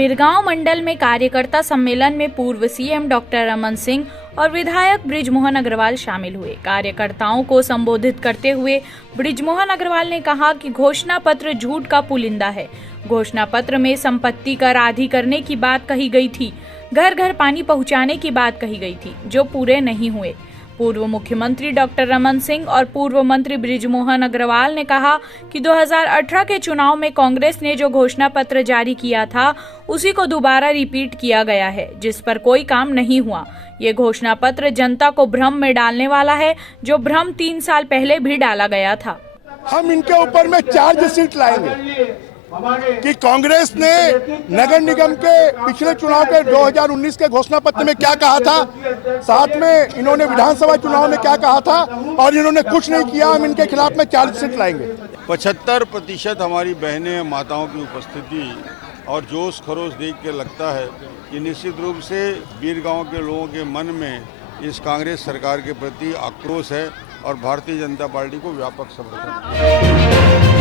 बिरगांव मंडल में कार्यकर्ता सम्मेलन में पूर्व सीएम डॉक्टर रमन सिंह और विधायक बृजमोहन अग्रवाल शामिल हुए। कार्यकर्ताओं को संबोधित करते हुए बृजमोहन अग्रवाल ने कहा कि घोषणा पत्र झूठ का पुलिंदा है। घोषणा पत्र में संपत्ति कर आधी करने की बात कही गई थी, घर घर पानी पहुंचाने की बात कही गई थी, जो पूरे नहीं हुए। पूर्व मुख्यमंत्री डॉक्टर रमन सिंह और पूर्व मंत्री बृजमोहन अग्रवाल ने कहा कि 2018 के चुनाव में कांग्रेस ने जो घोषणा पत्र जारी किया था उसी को दोबारा रिपीट किया गया है, जिस पर कोई काम नहीं हुआ। ये घोषणा पत्र जनता को भ्रम में डालने वाला है, जो भ्रम 3 साल पहले भी डाला गया था। हम इनके ऊपर में चार्जशीट लाएंगे कि कांग्रेस ने नगर निगम के पिछले चुनाव के 2019 के घोषणा पत्र में क्या कहा था, साथ में इन्होंने विधानसभा चुनाव में क्या कहा था, और इन्होंने कुछ नहीं किया। हम इनके खिलाफ में चार्जशीट लाएंगे। 75% हमारी बहनें माताओं की उपस्थिति और जोश खरोश देख के लगता है कि निश्चित रूप से बीरगांव के लोगों के मन में इस कांग्रेस सरकार के प्रति आक्रोश है और भारतीय जनता पार्टी को व्यापक समर्थन है।